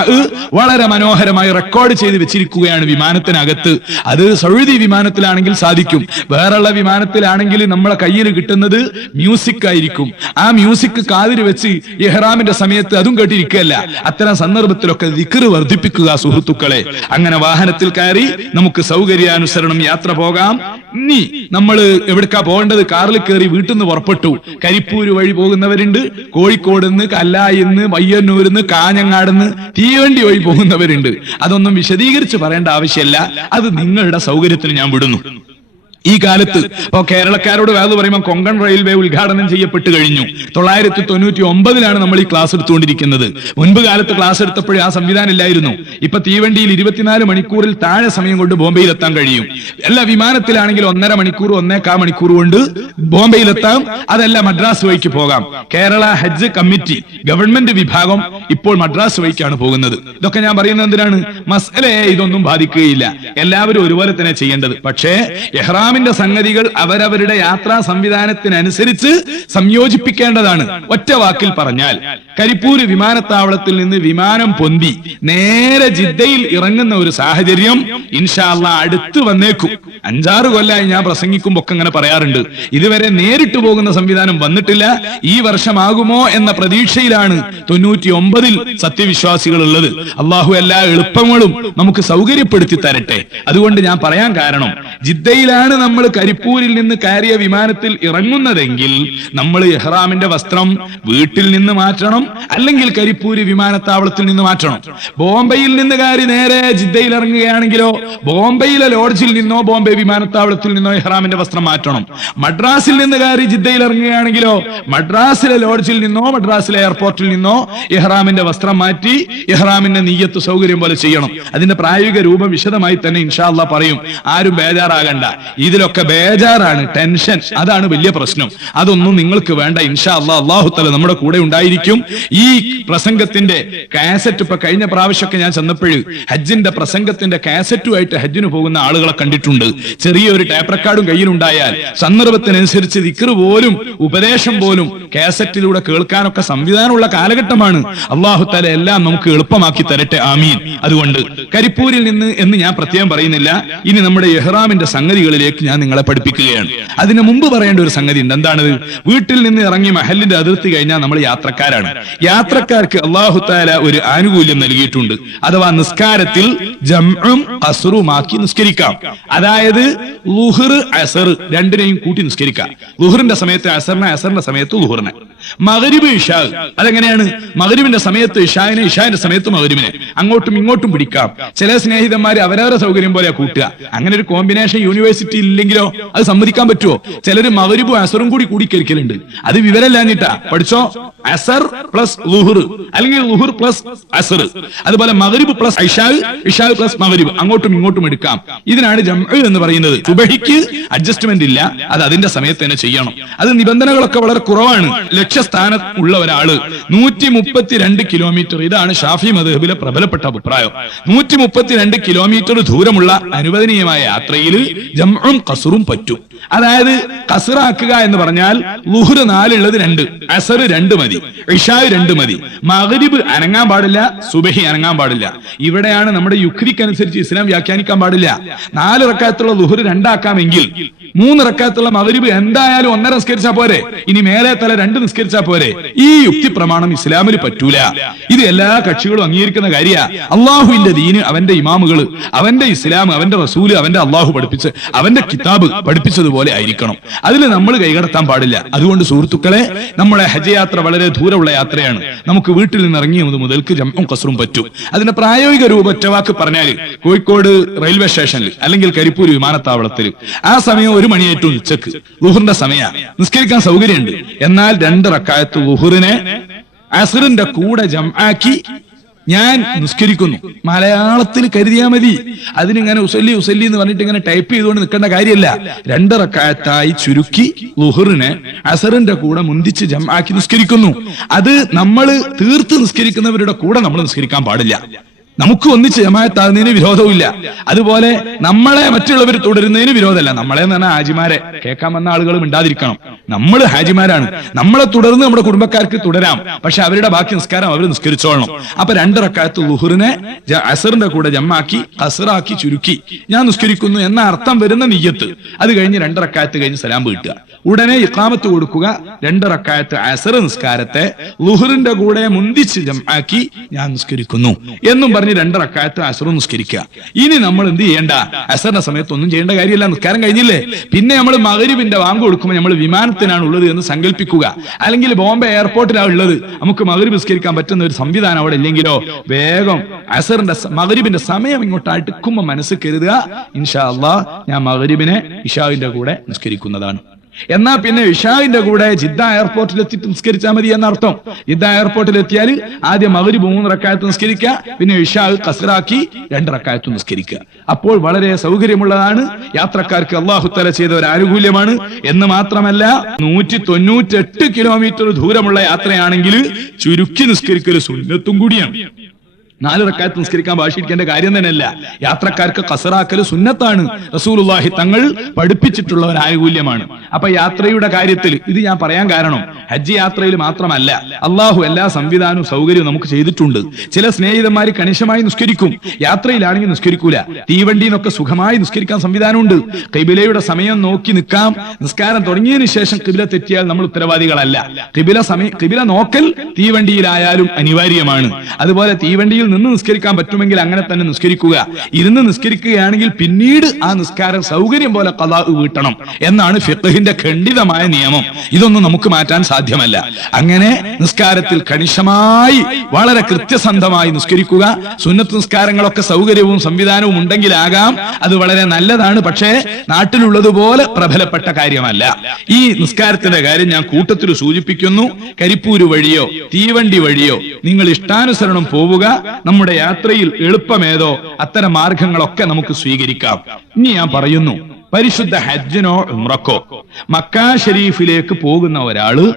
വളരെ മനോഹരമായി റെക്കോർഡ് ചെയ്ത് വെച്ചിരിക്കുകയാണ് വിമാനത്തിനകത്ത്. അത് സൗദി വിമാനത്തിലാണെങ്കിൽ സാധിക്കും. വേറെയുള്ള വിമാനത്തിലാണെങ്കിൽ നമ്മളെ കയ്യിൽ കിട്ടുന്നത് മ്യൂസിക് ആയിരിക്കും ആ മ്യൂസിക് കാതിൽ വെച്ച് ഇഹ്റാമിന്റെ സമയത്ത് അതും കേട്ടിരിക്കുകയല്ല അത്തരം സന്ദർഭത്തിലൊക്കെ ദിക്കറ് വർദ്ധിപ്പിക്കുക സുഹൃത്തുക്കളെ. അങ്ങനെ വാഹനത്തിൽ കയറി നമുക്ക് സൗകര്യാനുസരണം യാത്ര പോകാം. ഇനി നമ്മൾ എവിടേക്കാ പോകേണ്ടത്? കാറിൽ കയറി വീട്ടിൽ നിന്ന് പുറപ്പെട്ടു. കരിപ്പൂര് വഴി പോകുന്നവരുണ്ട്. കോഴിക്കോട് നിന്ന് കല്ലായിന്ന് കാഞ്ഞങ്ങാട് നിന്ന് തീവണ്ടി വഴി പോകുന്നവരുണ്ട്. അതൊന്നും വിശദീകരിച്ച് പറയേണ്ട ആവശ്യമില്ല. അത് നിങ്ങളുടെ സൗകര്യത്തിന് ഞാൻ വിടുന്നു. ഈ കാലത്ത് ഇപ്പൊ കേരളക്കാരോട് വേറെ പറയുമ്പോൾ കൊങ്കൺ റെയിൽവേ ഉദ്ഘാടനം ചെയ്യപ്പെട്ട് കഴിഞ്ഞു. തൊള്ളായിരത്തി തൊണ്ണൂറ്റി ഒമ്പതിലാണ് നമ്മൾ ഈ ക്ലാസ് എടുത്തുകൊണ്ടിരിക്കുന്നത്. മുൻപ് കാലത്ത് ക്ലാസ് എടുത്തപ്പോഴേ ആ സംവിധാനം ഇല്ലായിരുന്നു. ഇപ്പൊ തീവണ്ടിയിൽ ഇരുപത്തിനാല് മണിക്കൂറിൽ താഴെ സമയം കൊണ്ട് ബോംബെയിൽ എത്താൻ കഴിയും. എല്ലാ വിമാനത്തിലാണെങ്കിൽ ഒന്നര മണിക്കൂർ ഒന്നേക്കാ മണിക്കൂർ കൊണ്ട് ബോംബെയിൽ എത്താം അതല്ല മദ്രാസ് വഴിക്ക് പോകാം. കേരള ഹജ്ജ് കമ്മിറ്റി ഗവൺമെന്റ് വിഭാഗം ഇപ്പോൾ മദ്രാസ് വഴിക്കാണ് പോകുന്നത്. ഇതൊക്കെ ഞാൻ പറയുന്നത് എന്തിനാണ്? മസലയെ ഇതൊന്നും ബാധിക്കുകയില്ല. എല്ലാവരും ഒരുപോലെ തന്നെ ചെയ്യേണ്ടത്. പക്ഷേ എഹ്റാമിന്റെ സംഗതികൾ അവരവരുടെ യാത്രാ സംവിധാനത്തിനനുസരിച്ച് സംയോജിപ്പിക്കേണ്ടതാണ്. ഒറ്റ വാക്കിൽ പറഞ്ഞാൽ കരിപ്പൂര് വിമാനത്താവളത്തിൽ നിന്ന് വിമാനം പൊന്തി നേരെ ജിദ്ദയിൽ ഇറങ്ങുന്ന ഒരു സാഹചര്യം ഇൻഷാല്ല അടുത്ത് വന്നേക്കും. അഞ്ചാറ് കൊല്ലായി ഞാൻ പ്രസംഗിക്കുമ്പോ ഒക്കെ അങ്ങനെ പറയാറുണ്ട്. ഇതുവരെ നേരിട്ട് പോകുന്ന സംവിധാനം വന്നിട്ടില്ല. ഈ വർഷമാകുമോ എന്ന പ്രതീക്ഷയിലാണ് തൊണ്ണൂറ്റി ഒമ്പതിൽ സത്യവിശ്വാസികൾ ഉള്ളത്. അള്ളാഹു എല്ലാ എളുപ്പങ്ങളും നമുക്ക് സൗകര്യപ്പെടുത്തി തരട്ടെ. അതുകൊണ്ട് ഞാൻ പറയാൻ കാരണം ജിദ്ദയിലാണ് നമ്മൾ കരിപ്പൂരിൽ നിന്ന് കയറിയ വിമാനത്തിൽ ഇറങ്ങുന്നതെങ്കിൽ നമ്മൾ ഇഹ്റാമിന്റെ വസ്ത്രം വീട്ടിൽ നിന്ന് മാറ്റണം അല്ലെങ്കിൽ കരിപ്പൂരി വിമാനത്താവളത്തിൽ നിന്ന് മാറ്റണം. ബോംബെയിൽ നിന്ന് കയറി നേരെ ജിദ്ദയിൽ ഇറങ്ങുകയാണെങ്കിലോ ബോംബെയിലെ ലോഡ്ജിൽ നിന്നോ ബോംബെ വിമാനത്താവളത്തിൽ നിന്നോ ഇഹ്റാമിന്റെ വസ്ത്രം മാറ്റണം. മദ്രാസിൽ നിന്ന് കയറി ജിദ്ദയിൽ ഇറങ്ങുകയാണെങ്കിലോ മദ്രാസിലെ ലോഡ്ജിൽ നിന്നോ മദ്രാസിലെ എയർപോർട്ടിൽ നിന്നോ ഇഹ്റാമിന്റെ വസ്ത്രം മാറ്റി ഇഹ്റാമിന്റെ നീയത്ത് സൗകര്യം പോലെ ചെയ്യണം. അതിന്റെ പ്രായോഗിക രൂപം വിശദമായി തന്നെ ഇൻഷാല്ല പറയും. ആരും ബേജാറാകണ്ട. ഇതിലൊക്കെ ബേജാറാണ് ടെൻഷൻ. അതാണ് വലിയ പ്രശ്നം. അതൊന്നും നിങ്ങൾക്ക് വേണ്ട. ഇൻഷാ അല്ലാ അള്ളാഹുത്തല നമ്മുടെ കൂടെ ഉണ്ടായിരിക്കും. ഈ പ്രസംഗത്തിന്റെ കാസറ്റ് ഇപ്പൊ കഴിഞ്ഞ പ്രാവശ്യമൊക്കെ ഞാൻ ചെന്നപ്പോഴും ഹജ്ജിന്റെ പ്രസംഗത്തിന്റെ കാസറ്റുമായിട്ട് ഹജ്ജിന് പോകുന്ന ആളുകളെ കണ്ടിട്ടുണ്ട്. ചെറിയൊരു ടേപ്പ് റെക്കാർഡും കയ്യിലുണ്ടായാൽ സന്ദർഭത്തിനനുസരിച്ച് ദിക്റ് പോലും ഉപദേശം പോലും കാസറ്റിലൂടെ കേൾക്കാനൊക്കെ സംവിധാനമുള്ള കാലഘട്ടമാണ്. അള്ളാഹുത്തല എല്ലാം നമുക്ക് എളുപ്പമാക്കി തരട്ടെ. ആമീൻ. അതുകൊണ്ട് കരിപ്പൂരിൽ നിന്ന് എന്ന് ഞാൻ പ്രത്യേകം പറയുന്നില്ല. ഇനി നമ്മുടെ എഹ്റാമിന്റെ സംഗതികളിലേക്ക് ഞാൻ നിങ്ങളെ പഠിപ്പിക്കുകയാണ്. അതിനു മുമ്പ് പറയേണ്ട ഒരു സംഗതി ഉണ്ട്. എന്താണത്? വീട്ടിൽ നിന്ന് ഇറങ്ങി മഹലിന്റെ അതിർത്തി കഴിഞ്ഞാൽ നമ്മൾ യാത്രക്കാരാണ്. യാത്രക്കാർക്ക് അള്ളാഹുത്താല ഒരു ആനുകൂല്യം നൽകിയിട്ടുണ്ട്. അഥവാ നിസ്കാരത്തിൽ ജംഉം അസുറുമാക്കി നിസ്കരിക്കാം. അതായത് ലുഹർ അസർ രണ്ടിനെയും കൂട്ടി നിസ്കരിക്കാം. ലുഹറിന്റെ സമയത്ത് അസറിനെ അസറിന്റെ സമയത്ത് ലുഹറിനെ. മകരിബ് ഇഷാ. അതെങ്ങനെയാണ്? മകരിബിന്റെ സമയത്ത് ഇഷാവിനെ ഇഷാവിന്റെ സമയത്ത് മകരിബിനെ അങ്ങോട്ടും ഇങ്ങോട്ടും പിടിക്കാം. ചില സ്നേഹിതന്മാർ അവരവരുടെ സൗകര്യം പോലെ കൂട്ടുക. അങ്ങനെ ഒരു കോമ്പിനേഷൻ യൂണിവേഴ്സിറ്റി ഇല്ലെങ്കിലോ അത് സമ്മതിക്കാൻ പറ്റുമോ ചിലർ മകരിബും അസറും കൂടി കൂടിക്കരിക്കലുണ്ട് അത് വിവരമില്ലാഞ്ഞിട്ടാ. പഠിച്ചോ? അസർ പ്ലസ് ലുഹുർ. അല്ലെങ്കിൽ ലുഹുർ പ്ലസ് അസർ. അതുപോലെ മകരിബ് പ്ലസ് ഇഷാവ് ഇഷാവ് പ്ലസ് മകരിബ് അങ്ങോട്ടും ഇങ്ങോട്ടും എടുക്കാം. ഇതിനാണ് ജംഅ് എന്ന് പറയുന്നത്. സുബഹിക്ക് അഡ്ജസ്റ്റ്മെന്റ് ഇല്ല. അത് അതിന്റെ സമയത്ത് തന്നെ ചെയ്യണം. അത് നിബന്ധനകളൊക്കെ വളരെ കുറവാണ്. ലക്ഷ്യസ്ഥാനത്ത് ഉള്ള ഒരാൾ നൂറ്റി മുപ്പത്തിരണ്ട് കിലോമീറ്റർ ഇതാണ് ഷാഫി മദഹബിലെ പ്രബലപ്പെട്ട അഭിപ്രായം. നൂറ്റി മുപ്പത്തിരണ്ട് കിലോമീറ്റർ ദൂരമുള്ള അനുവദനീയമായ യാത്രയിൽ ജംഉം കസറും പറ്റും. അതായത് കസറാക്കുക എന്ന് പറഞ്ഞാൽ ലുഹുർ നാലുള്ളത് രണ്ട് അസർ രണ്ട് മതി ഇഷാവ് രണ്ട് മതി. മഗ്രിബ് അനങ്ങാൻ പാടില്ല സുബഹി അനങ്ങാൻ പാടില്ല. ഇവിടെയാണ് നമ്മുടെ യുക്തിക്കനുസരിച്ച് ഇസ്ലാം വ്യാഖ്യാനിക്കാൻ പാടില്ല. നാല് റക്കാത്തുള്ള ലുഹുർ രണ്ടാക്കാമെങ്കിൽ മൂന്ന് റക്കാത്തുള്ള മഗ്രിബ് എന്തായാലും ഒന്നര നിസ്കരിച്ചാ പോരെ. ഇനി മേലെ തല രണ്ട് നിസ്കരിച്ചാ പോരെ. ഈ യുക്തി പ്രമാണം ഇസ്ലാമിൽ പറ്റൂല. ഇത് എല്ലാ കക്ഷികളും അംഗീകരിക്കുന്ന കാര്യ. അള്ളാഹുവിന്റെ ദീന് അവന്റെ ഇമാമുകൾ അവന്റെ ഇസ്ലാം അവന്റെ റസൂൽ അവന്റെ അള്ളാഹു പഠിപ്പിച്ച് അവന്റെ കിതാബ് പഠിപ്പിച്ചതുപോലെ ആയിരിക്കണം. അതിൽ നമ്മൾ കൈകടത്താൻ പാടില്ല. അതുകൊണ്ട് സുഹൃത്തുക്കളെ നമ്മുടെ ഹജ്ജ് യാത്ര വളരെ ദൂരമുള്ള യാത്രയാണ്. നമുക്ക് വീട്ടിൽ നിന്ന് ഇറങ്ങിയത് മുതൽക്ക് ജമ്മും കസറും പറ്റും. അതിന്റെ പ്രായോഗിക രൂപ ഒറ്റവാക്ക് പറഞ്ഞാൽ കോഴിക്കോട് റെയിൽവേ സ്റ്റേഷനിൽ അല്ലെങ്കിൽ കരിപ്പൂർ വിമാനത്താവളത്തിൽ ആ സമയം ഒരു മണിയേറ്റവും ഉച്ചയ്ക്ക്. ലുഹറിന്റെ സമയ. നിസ്കരിക്കാൻ സൗകര്യമുണ്ട്. എന്നാൽ രണ്ട് റക്കായത്ത് ലുഹറിനെ അസറിന്റെ കൂടെ ജംആക്കി ഞാൻ നിസ്കരിക്കുന്നു. മലയാളത്തിൽ കരുതിയാ മതി. അതിനിങ്ങനെ ഉസല്ലി ഉസല്ലി എന്ന് പറഞ്ഞിട്ട് ഇങ്ങനെ ടൈപ്പ് ചെയ്തുകൊണ്ട് നിൽക്കേണ്ട കാര്യമല്ല. രണ്ടറക്കായത്തായി ചുരുക്കി ലുഹറിനെ അസറിന്റെ കൂടെ മുന്തിച്ച് ജമാക്കി നിസ്കരിക്കുന്നു. അത് നമ്മൾ തീർത്ത് നിസ്കരിക്കുന്നവരുടെ കൂടെ നമ്മൾ നിസ്കരിക്കാൻ പാടില്ല. നമുക്ക് ഒന്നിച്ച് ജമായത്താകുന്നതിന് വിരോധവുമില്ല. അതുപോലെ നമ്മളെ മറ്റുള്ളവർ തുടരുന്നതിന് വിരോധമല്ല. നമ്മളെ എന്ന് പറഞ്ഞാൽ ഹാജിമാരെ. കേൾക്കാൻ വന്ന ആളുകളും ഉണ്ടാതിരിക്കണം നമ്മൾ ഹാജിമാരാണ്. നമ്മളെ തുടർന്ന് നമ്മുടെ കുടുംബക്കാർക്ക് തുടരാം. പക്ഷെ അവരുടെ ബാക്കി നിസ്കാരം അവർ നിസ്കരിച്ചോളണം. അപ്പൊ രണ്ടിറക്കാലത്ത് ലുഹറിനെ അസറിന്റെ കൂടെ ജമ്മാക്കി അസറാക്കി ചുരുക്കി. ഞാൻ നിസ്കരിക്കുന്നു എന്ന അർത്ഥം വരുന്ന നെയ്യത്ത്. അത് കഴിഞ്ഞ് രണ്ടരക്കാലത്ത് കഴിഞ്ഞ് സലാം വീട്ടുക. ഉടനെ ഇക്കാമത്ത് കൊടുക്കുക. രണ്ടിറക്കായത്ത് അസർ നിസ്കാരത്തെ ലുഹറിന്റെ കൂടെ മുന്തിച്ച് ജമാക്കി ഞാൻ നിസ്കരിക്കുന്നു. എന്നും പറഞ്ഞ് രണ്ടിറക്കായത്ത് അസറും നിസ്കരിക്കുക. ഇനി നമ്മൾ എന്ത് ചെയ്യേണ്ട? അസറിന്റെ സമയത്ത് ഒന്നും ചെയ്യേണ്ട കാര്യമില്ല. നിസ്കാരം കഴിഞ്ഞില്ലേ? പിന്നെ നമ്മൾ മകരിവിന്റെ വാങ്ക് കൊടുക്കുമ്പോൾ നമ്മൾ വിമാനത്തിനാണ് ഉള്ളത് എന്ന് സങ്കല്പിക്കുക അല്ലെങ്കിൽ ബോംബെ എയർപോർട്ടിലാണ് ഉള്ളത്. നമുക്ക് മകരു നിസ്കരിക്കാൻ പറ്റുന്ന ഒരു സംവിധാനം അവിടെ ഇല്ലെങ്കിലോ? വേഗം അസറിന്റെ മകരുവിന്റെ സമയം ഇങ്ങോട്ട് അടുക്കുമ്പോൾ മനസ്സ് കരുതുക. ഇൻഷാ അള്ളാ ഞാൻ മകരിബിനെ ഇഷാവിന്റെ കൂടെ നിസ്കരിക്കുന്നതാണ്. എന്നാ പിന്നെ ഇഷാവിന്റെ കൂടെ ജിദ്ദ എയർപോർട്ടിൽ എത്തിയിട്ട് നിസ്കരിച്ചാൽ മതി എന്നർത്ഥം. ജിദ്ദ എയർപോർട്ടിൽ എത്തിയാൽ ആദ്യം മകരി മൂന്ന് റക്കായത്ത് നിസ്കരിക്കുക പിന്നെ ഇഷാവ് കസറാക്കി രണ്ട് റക്കായത്ത് നിസ്കരിക്കുക അപ്പോൾ വളരെ സൗകര്യമുള്ളതാണ്. യാത്രക്കാർക്ക് അള്ളാഹുത്തല ചെയ്ത ഒരു ആനുകൂല്യമാണ്. എന്ന് മാത്രമല്ല നൂറ്റി തൊണ്ണൂറ്റെട്ട് കിലോമീറ്റർ ദൂരമുള്ള യാത്രയാണെങ്കിൽ ചുരുക്കി നിസ്കരിക്കൽ സുന്നത്തും കൂടിയാണ്. നാല് റക്കായത്ത് നിസ്കരിക്കാൻ ഭാഷിക്കേണ്ട കാര്യം തന്നെയല്ല. യാത്രക്കാർക്ക് കസറാക്കൽ സുന്നത്താണ്. റസൂലുള്ളാഹി തങ്ങൾ പഠിപ്പിച്ചിട്ടുള്ള ഒരു ആനുകൂല്യമാണ് അപ്പൊ യാത്രയുടെ കാര്യത്തിൽ ഇത് ഞാൻ പറയാൻ കാരണം ഹജ്ജ് യാത്രയിൽ മാത്രമല്ല അള്ളാഹു എല്ലാ സംവിധാനവും സൗകര്യവും നമുക്ക് ചെയ്തിട്ടുണ്ട്. ചില സ്നേഹിതന്മാർ കണിശമായി നിസ്കരിക്കും യാത്രയിലാണെങ്കിൽ നിസ്കരിക്കൂല. തീവണ്ടിന്നൊക്കെ സുഖമായി നിസ്കരിക്കാൻ സംവിധാനമുണ്ട്. കിബിലയുടെ സമയം നോക്കി നിൽക്കാം. നിസ്കാരം തുടങ്ങിയതിനു ശേഷം കിബില തെറ്റിയാൽ നമ്മൾ ഉത്തരവാദികളല്ല. കിബില സമയം കിബില നോക്കൽ തീവണ്ടിയിലായാലും അനിവാര്യമാണ്. അതുപോലെ തീവണ്ടിയിൽ നിന്ന് നിസ്കരിക്കാൻ പറ്റുമെങ്കിൽ അങ്ങനെ തന്നെ നിസ്കരിക്കുക. ഇരുന്ന് നിസ്കരിക്കുകയാണെങ്കിൽ പിന്നീട് ആ നിസ്കാരം സൗകര്യം പോലെ കഥാ വീട്ടണം എന്നാണ് ഫിഖഹിന്റെ ഖണ്ഡിതമായ നിയമം. ഇതൊന്നും നമുക്ക് മാറ്റാൻ സാധ്യമല്ല. അങ്ങനെ നിസ്കാരത്തിൽ കണിശമായി വളരെ കൃത്യസന്ധമായി നിസ്കരിക്കുക. സുന്നത്ത് നിസ്കാരങ്ങളൊക്കെ സൗകര്യവും സംവിധാനവും ഉണ്ടെങ്കിലാകാം അത് വളരെ നല്ലതാണ്. പക്ഷേ നാട്ടിലുള്ളതുപോലെ പ്രബലപ്പെട്ട കാര്യമല്ല. ഈ നിസ്കാരത്തിന്റെ കാര്യം ഞാൻ കൂട്ടത്തിൽ സൂചിപ്പിക്കുന്നു. കരിപ്പൂര് വഴിയോ തീവണ്ടി വഴിയോ നിങ്ങൾ ഇഷ്ടാനുസരണം പോവുക. നമ്മുടെ യാത്രയിൽ എളുപ്പമേതോ അത്തരം മാർഗങ്ങളൊക്കെ നമുക്ക് സ്വീകരിക്കാം. ഇനി ഞാൻ പറയുന്നു പരിശുദ്ധ ഹജ്ജിനോ ഉംറക്കോ. മക്ക ഷരീഫിലേക്ക് പോകുന്ന ഒരാൾ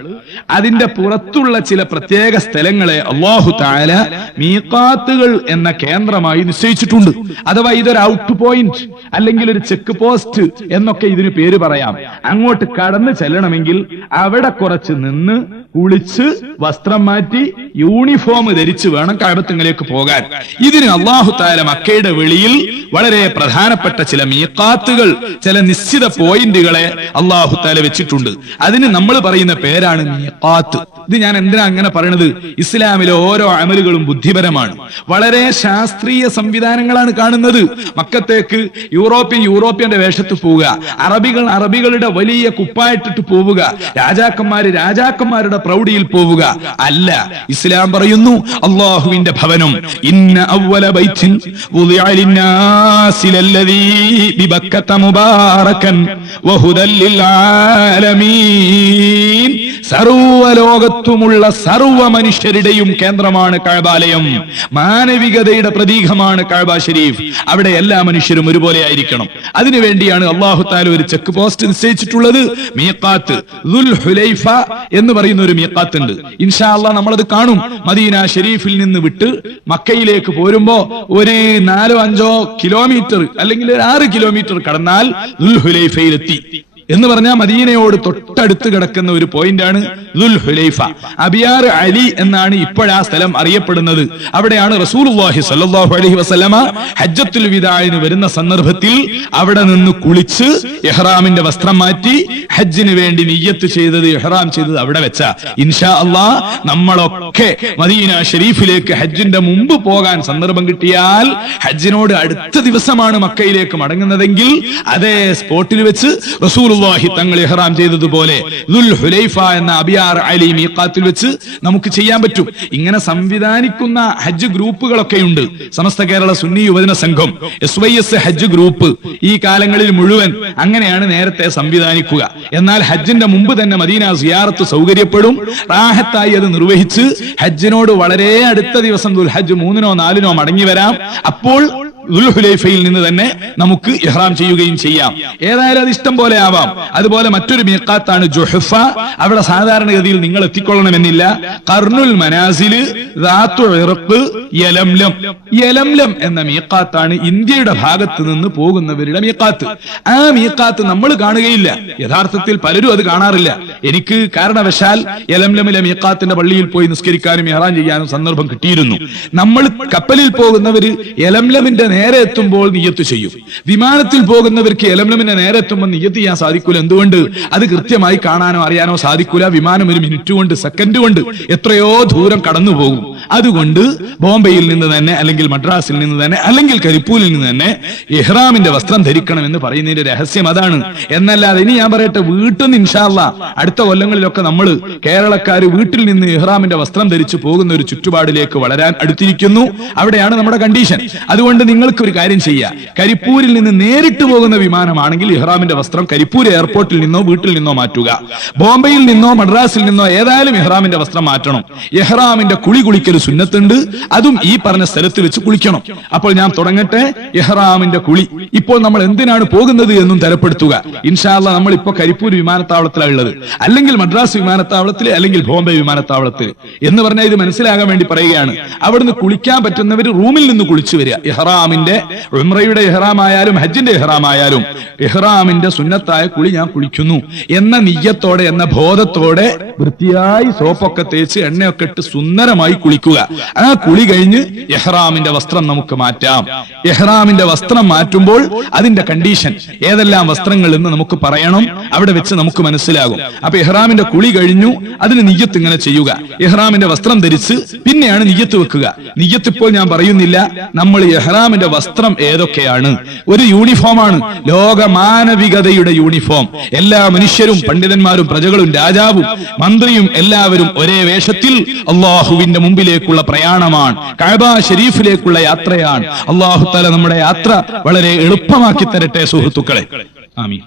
അതിന്റെ പുറത്തുള്ള ചില പ്രത്യേക സ്ഥലങ്ങളെ അള്ളാഹു താല മീക്കാത്തുകൾ എന്ന കേന്ദ്രമായി നിശ്ചയിച്ചിട്ടുണ്ട്. അഥവാ ഇതൊരു ഔട്ട് പോയിന്റ് അല്ലെങ്കിൽ ഒരു ചെക്ക് പോസ്റ്റ് എന്നൊക്കെ ഇതിന് പേര് പറയാം. അങ്ങോട്ട് കടന്നു ചെല്ലണമെങ്കിൽ അവിടെ കുറച്ച് നിന്ന് കുളിച്ച് വസ്ത്രം മാറ്റി യൂണിഫോം ധരിച്ച് വേണം കഴബത്തിങ്ങളിലേക്ക് പോകാൻ. ഇതിന് അള്ളാഹു താല മക്കയുടെ വെളിയിൽ വളരെ പ്രധാനപ്പെട്ട ചില മീക്കാത്തുകൾ ചില നിശ്ചിത പോയിന്റുകളെ അള്ളാഹു താല വെച്ചിട്ടുണ്ട്. അതിന് നമ്മൾ പറയുന്ന പേരാണ് മീക്കാത്ത് ഇത് ഞാൻ എന്തിനാ അങ്ങനെ പറയണത്? ഇസ്ലാമിലെ ഓരോ അമലുകളും ബുദ്ധിപരമാണ്. വളരെ ശാസ്ത്രീയ സംവിധാനങ്ങളാണ് കാണുന്നത്. മക്കത്തേക്ക് യൂറോപ്യൻ യൂറോപ്യന്റെ വേഷത്ത് പോവുക. അറബികൾ അറബികളുടെ വലിയ കുപ്പായിട്ടിട്ട് പോവുക. രാജാക്കന്മാര് രാജാക്കന്മാരുടെ പ്രൗഢിയിൽ പോവുക. അല്ല ഇസ്ലാം പറയുന്നു അള്ളാഹുവിന്റെ ഭവനം. ഇന്ന അവല മുബാറകൻ സർവലോകത്തുമുള്ള സർവ മനുഷ്യരുടെയും കേന്ദ്രമാണ് കഴബാലയം. മാനവികതയുടെ പ്രതീകമാണ് കഴബ ഷരീഫ്. അവിടെ എല്ലാ മനുഷ്യരും ഒരുപോലെ ആയിരിക്കണം. അതിനുവേണ്ടിയാണ് അള്ളാഹു താല ഒരു ചെക്ക് പോസ്റ്റ് നിശ്ചയിച്ചിട്ടുള്ളത്. മീക്കാത്ത് എന്ന് പറയുന്ന ഒരു മീക്കാത്ത് ഉണ്ട് ഇൻഷാ അള്ളാഹ് നമ്മളത് കാണും. മദീന ഷെരീഫിൽ നിന്ന് വിട്ട് മക്കയിലേക്ക് പോരുമ്പോ ഒരു നാലോ അഞ്ചോ കിലോമീറ്റർ അല്ലെങ്കിൽ ഒരു ആറ് കിലോമീറ്റർ കടന്നാൽ ദുൽ ഹുലൈഫയിലെത്തി എന്ന് പറഞ്ഞാൽ മദീനയോട് തൊട്ടടുത്ത് കിടക്കുന്ന ഒരു പോയിന്റാണ് ദുൽ ഹുലൈഫ അബിയാർ അലി എന്നാണ് ഇപ്പോഴാ സ്ഥലം അറിയപ്പെടുന്നത്. അവിടെയാണ് റസൂലുള്ളാഹി സ്വല്ലല്ലാഹു അലൈഹി വസല്ലമ ഹജ്ജത്തുൽ വിദാഇന് വരുന്ന സന്ദർഭത്തിൽ അവിടെ നിന്ന് കുളിച്ച് എഹ്റാമിന്റെ വസ്ത്രം മാറ്റി ഹജ്ജിന് വേണ്ടി നെയ്യത്ത് ചെയ്തത് എഹ്റാം ചെയ്തത് അവിടെ വെച്ച. ഇൻഷാ അള്ളാ നമ്മളൊക്കെ മദീന ഷെരീഫിലേക്ക് ഹജ്ജിന്റെ മുമ്പ് പോകാൻ സന്ദർഭം കിട്ടിയാൽ ഹജ്ജിനോട് അടുത്ത ദിവസമാണ് മക്കയിലേക്ക് മടങ്ങുന്നതെങ്കിൽ അതേ സ്പോട്ടിൽ വെച്ച് റസൂലുള്ളാഹി തങ്ങൾ ഇഹ്റാം ചെയ്തതുപോലെ ഹുലൈഫ എന്ന അബിയാർ അലി മീഖാത്തിൽ വെച്ച് നമുക്ക് ചെയ്യാൻ പറ്റും. ഇങ്ങനെ സംവിധാനിക്കുന്ന ഹജ്ജ് ഗ്രൂപ്പുകളൊക്കെ ഉണ്ട്. സമസ്ത Kerala Sunni Yuvajana Sangham S Y S ഹജ്ജ് ഗ്രൂപ്പ് ഈ കാലങ്ങളിൽ മുഴുവൻ അങ്ങനെയാണ് നേരത്തെ സംവിധാനിക്കുക. എന്നാൽ ഹജ്ജിന്റെ മുമ്പ് തന്നെ മദീന സിയാറത്ത് സൗകര്യപ്പെടും. റാഹത്തായി അത് നിർവഹിച്ച് ഹജ്ജിനോട് വളരെ അടുത്ത ദിവസം ദുൽഹജ്ജ് മൂന്നിനോ നാലിനോ മടങ്ങി വരാം. അപ്പോൾ ദുൽഹുലൈഫയിൽ നിന്ന് തന്നെ നമുക്ക് ഇഹ്റാം ചെയ്യുകയും ചെയ്യാം. ഏതായാലും അത് ഇഷ്ടം പോലെ ആവാം. അതുപോലെ മറ്റൊരു മീക്കാത്താണ് ജുഹഫ. അവിടെ സാധാരണഗതിയിൽ നിങ്ങൾ എത്തിക്കൊള്ളണമെന്നില്ല. കർണുൽ മനാസിൽ ഇറപ്പ് യലംലം. യലംലം എന്ന മീക്കാത്താണ് ഇന്ത്യയുടെ ഭാഗത്ത് നിന്ന് പോകുന്നവരുടെ മീക്കാത്ത് ആ മീക്കാത്ത് നമ്മൾ കാണുകയില്ല. യഥാർത്ഥത്തിൽ പലരും അത് കാണാറില്ല. എനിക്ക് കാരണവശാൽ യലംലമിലെ മീക്കാത്തിന്റെ പള്ളിയിൽ പോയി നിസ്കരിക്കാനും ഇഹ്റാം ചെയ്യാനും സന്ദർഭം കിട്ടിയിരുന്നു. നമ്മൾ കപ്പലിൽ പോകുന്നവര് യലംലമിന്റെ നേരെ എത്തുമ്പോൾ നിയത്ത് ചെയ്യും. വിമാനത്തിൽ പോകുന്നവർക്ക് എലംലമിനെ നേരെ എത്തുമ്പോൾ നിയത്ത് ചെയ്യാൻ സാധിക്കൂല. എന്തുകൊണ്ട്? അത് കൃത്യമായി കാണാനോ അറിയാനോ സാധിക്കൂല. വിമാനം ഒരു മിനിറ്റ് കൊണ്ട് സെക്കൻഡ് കൊണ്ട് എത്രയോ ദൂരം കടന്നു പോകും അതുകൊണ്ട് ബോംബെയിൽ നിന്ന് തന്നെ അല്ലെങ്കിൽ മദ്രാസിൽ നിന്ന് തന്നെ അല്ലെങ്കിൽ കരിപ്പൂരിൽ നിന്ന് തന്നെ ഇഹ്റാമിന്റെ വസ്ത്രം ധരിക്കണം എന്ന് പറയുന്നതിന്റെ രഹസ്യം അതാണ്. എന്നല്ലാതെ ഇനി ഞാൻ പറയട്ടെ വീട്ടിൽ നിന്ന് ഇൻഷാല്ല അടുത്ത കൊല്ലങ്ങളിലൊക്കെ നമ്മൾ കേരളക്കാർ വീട്ടിൽ നിന്ന് ഇഹ്റാമിന്റെ വസ്ത്രം ധരിച്ചു പോകുന്ന ഒരു ചുറ്റുപാടിലേക്ക് വളരാൻ അടുത്തിരിക്കുന്നു. അവിടെയാണ് നമ്മുടെ കണ്ടീഷൻ അതുകൊണ്ട് നിങ്ങൾക്ക് ഒരു കാര്യം ചെയ്യാം. കരിപ്പൂരിൽ നിന്ന് നേരിട്ട് പോകുന്ന വിമാനമാണെങ്കിൽ ഇഹ്റാമിന്റെ വസ്ത്രം കരിപ്പൂർ എയർപോർട്ടിൽ നിന്നോ വീട്ടിൽ നിന്നോ മാറ്റുക. ബോംബെയിൽ നിന്നോ മദ്രാസിൽ നിന്നോ ഏതായാലും ഇഹ്റാമിന്റെ വസ്ത്രം മാറ്റണം. ഇഹ്റാമിന്റെ കുളി കുളിക്കൽ സുന്നത്തുണ്ട്. അതും ഈ പറഞ്ഞ സ്ഥലത്ത് വെച്ച് കുളിക്കണം. അപ്പോൾ ഞാൻ തുടങ്ങട്ടെ. ഇഹ്റാമിന്റെ കുളി. ഇപ്പോൾ നമ്മൾ എന്തിനാണ് പോകുന്നത് എന്നും തരപ്പെടുത്തുക. ഇൻഷാല്ല നമ്മൾ ഇപ്പോൾ കരിപ്പൂർ വിമാനത്താവളത്തിലാണ് ഉള്ളത് അല്ലെങ്കിൽ മദ്രാസ് വിമാനത്താവളത്തിൽ അല്ലെങ്കിൽ ബോംബെ വിമാനത്താവളത്തിൽ എന്ന് പറഞ്ഞാൽ ഇത് മനസ്സിലാകാൻ വേണ്ടി പറയുകയാണ്. അവിടുന്ന് കുളിക്കാൻ പറ്റുന്നവർ റൂമിൽ നിന്ന് കുളിച്ചു വരിക. ഇഹ്റാമിന്റെ ഉംറയുടെ ഇഹ്റാമായാലും ഹജ്ജിന്റെ ഇഹ്റാമായാലും ഇഹ്റാമിന്റെ സുന്നത്തായ കുളി ഞാൻ കുളിക്കുന്നു. എന്ന നീയത്തോടെ എന്ന ബോധത്തോടെ വൃത്തിയായി സോപ്പൊക്കെ തേച്ച് എണ്ണയൊക്കെ ഇട്ട് സുന്ദരമായി കുളിക്കുക. ആ കുളി കഴിഞ്ഞ് എഹ്റാമിന്റെ വസ്ത്രം നമുക്ക് മാറ്റാം. എഹ്റാമിന്റെ വസ്ത്രം മാറ്റുമ്പോൾ അതിന്റെ കണ്ടീഷൻ ഏതെല്ലാം വസ്ത്രങ്ങൾ എന്ന് നമുക്ക് പറയണം. അവിടെ വെച്ച് നമുക്ക് മനസ്സിലാകും. അപ്പൊ എഹ്റാമിന്റെ കുളി കഴിഞ്ഞു അതിന് നിയ്യത്ത് ഇങ്ങനെ ചെയ്യുക. എഹ്റാമിന്റെ വസ്ത്രം ധരിച്ച് പിന്നെയാണ് നിയ്യത്ത് വെക്കുക. നിയ്യത്ത് ഇപ്പോൾ ഞാൻ പറയുന്നില്ല നമ്മൾ എഹ്റാമിന്റെ വസ്ത്രം ഏതൊക്കെയാണ്? ഒരു യൂണിഫോമാണ് ലോക മാനവികതയുടെ യൂണിഫോം എല്ലാ മനുഷ്യരും പണ്ഡിതന്മാരും പ്രജകളും രാജാവും മന്ത്രിയും എല്ലാവരും ഒരേ വേഷത്തിൽ അള്ളാഹുവിന്റെ മുമ്പിലേക്കുള്ള പ്രയാണമാണ്. കഴബ ഷരീഫിലേക്കുള്ള യാത്രയാണ്. അള്ളാഹു തല നമ്മുടെ യാത്ര വളരെ എളുപ്പമാക്കി തരട്ടെ സുഹൃത്തുക്കളെ. ആമീൻ.